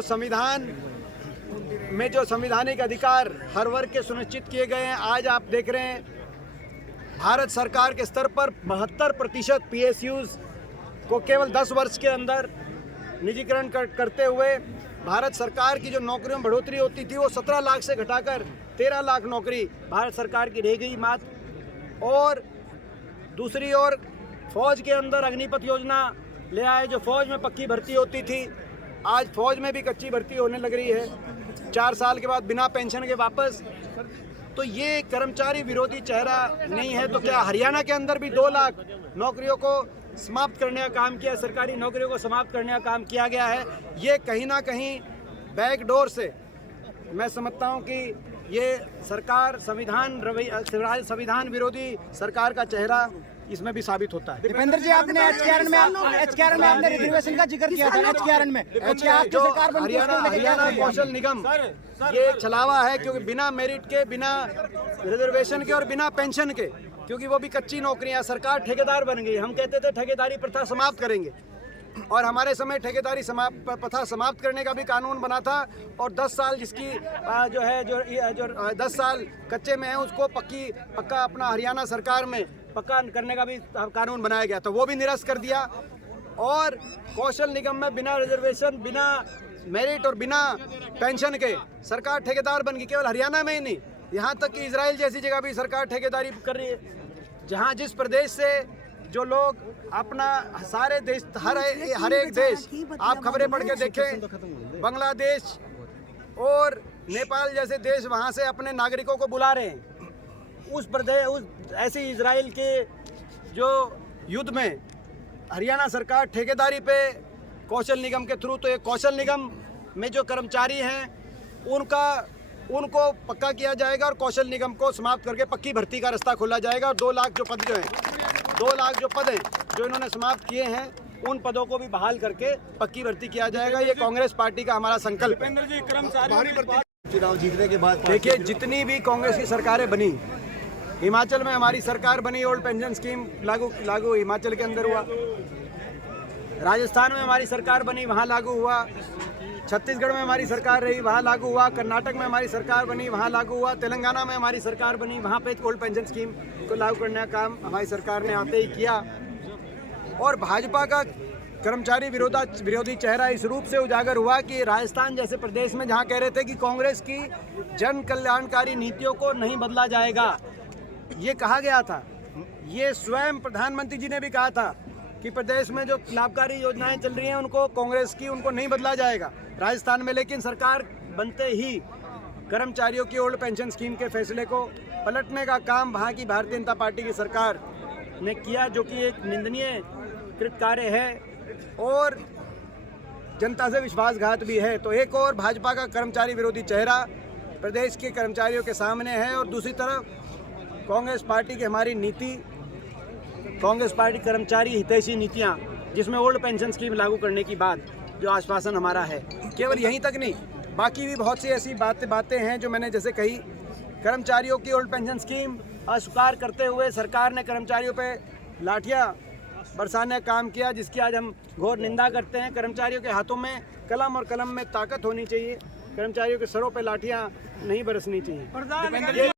जो संविधान में जो संवैधानिक अधिकार हर वर्ग के सुनिश्चित किए गए हैं, आज आप देख रहे हैं भारत सरकार के स्तर पर 72% PSUs को केवल 10 वर्ष के अंदर निजीकरण करते हुए भारत सरकार की जो नौकरियों में बढ़ोतरी होती थी वो 17 लाख से घटाकर 13 लाख नौकरी भारत सरकार की रह गई मात्र। और दूसरी ओर फौज के अंदर अग्निपथ योजना ले आए, जो फौज में पक्की भर्ती होती थी, आज फौज में भी कच्ची भर्ती होने लग रही है 4 साल के बाद बिना पेंशन के वापस। तो ये कर्मचारी विरोधी चेहरा नहीं है तो क्या हरियाणा के अंदर भी 2 लाख नौकरियों को समाप्त करने का काम किया, सरकारी नौकरियों को समाप्त करने का काम किया गया है। ये कहीं ना कहीं बैकडोर से मैं समझता हूँ कि ये सरकार संविधान विरोधी सरकार का चेहरा इसमें भी साबित होता है। दीपेंद्र जी, आपने एचकेआरएन में आपने रिजर्वेशन का जिक्र किया था। एचकेआरएन में जो हरियाणा कौशल निगम ये छलावा है, क्योंकि बिना मेरिट के, बिना रिजर्वेशन के और बिना पेंशन के, क्योंकि वो भी कच्ची नौकरियां, सरकार ठेकेदार बन गई। हम कहते थे ठेकेदारी प्रथा समाप्त करेंगे और हमारे समय ठेकेदारी प्रथा समाप्त करने का भी कानून बना था और 10 साल जिसकी जो 10 साल कच्चे में है उसको पक्का अपना हरियाणा सरकार में पक्का करने का भी कानून बनाया गया, तो वो भी निरस्त कर दिया। और कौशल निगम में बिना रिजर्वेशन, बिना मेरिट और बिना पेंशन के सरकार ठेकेदार बन गई। केवल हरियाणा में ही नहीं, यहाँ तक कि इजराइल जैसी जगह भी सरकार ठेकेदारी कर रही है, जहाँ जिस प्रदेश से जो लोग अपना सारे देश, हर एक देश, आप खबरें पढ़ के देखें, बांग्लादेश और नेपाल जैसे देश वहाँ से अपने नागरिकों को बुला रहे हैं। उस ऐसी इजराइल के जो युद्ध में हरियाणा सरकार ठेकेदारी पे कौशल निगम के थ्रू, तो ये कौशल निगम में जो कर्मचारी हैं उनको पक्का किया जाएगा और कौशल निगम को समाप्त करके पक्की भर्ती का रास्ता खोला जाएगा। और 2 लाख जो पद जो हैं, 2 लाख जो पद हैं जो इन्होंने समाप्त किए हैं, उन पदों को भी बहाल करके पक्की भर्ती किया जाएगा। ये कांग्रेस पार्टी का हमारा संकल्प है। चुनाव जीतने के बाद देखिए, जितनी भी कांग्रेस की सरकारें बनी, हिमाचल में हमारी सरकार बनी, ओल्ड पेंशन स्कीम लागू हिमाचल के अंदर हुआ, राजस्थान में हमारी सरकार बनी, वहाँ लागू हुआ, छत्तीसगढ़ में हमारी सरकार रही, वहाँ लागू हुआ, कर्नाटक में हमारी सरकार बनी, वहाँ लागू हुआ, तेलंगाना में हमारी सरकार बनी, वहाँ पे ओल्ड पेंशन स्कीम को लागू करने का काम हमारी सरकार ने आते ही किया। और भाजपा का कर्मचारी विरोधी चेहरा इस रूप से उजागर हुआ कि राजस्थान जैसे प्रदेश में जहाँ कह रहे थे कि कांग्रेस की जन कल्याणकारी नीतियों को नहीं बदला जाएगा, ये कहा गया था। ये स्वयं प्रधानमंत्री जी ने भी कहा था कि प्रदेश में जो लाभकारी योजनाएं चल रही हैं उनको कांग्रेस की, उनको नहीं बदला जाएगा राजस्थान में। लेकिन सरकार बनते ही कर्मचारियों की ओल्ड पेंशन स्कीम के फैसले को पलटने का काम वहाँ की भारतीय जनता पार्टी की सरकार ने किया, जो कि एक निंदनीय कृत कार्य है और जनता से विश्वासघात भी है। तो एक और भाजपा का कर्मचारी विरोधी चेहरा प्रदेश के कर्मचारियों के सामने है और दूसरी तरफ कांग्रेस पार्टी की हमारी नीति, कांग्रेस पार्टी कर्मचारी हितैषी नीतियां, जिसमें ओल्ड पेंशन स्कीम लागू करने की बात जो आश्वासन हमारा है। केवल यहीं तक नहीं, बाकी भी बहुत सी ऐसी बातें हैं जो मैंने जैसे कही, कर्मचारियों की ओल्ड पेंशन स्कीम अस्वीकार करते हुए सरकार ने कर्मचारियों पे लाठियां बरसाने का काम किया, जिसकी आज हम घोर निंदा करते हैं। कर्मचारियों के हाथों में कलम और कलम में ताकत होनी चाहिए, कर्मचारियों के सरों पर लाठियाँ नहीं बरसनी चाहिए।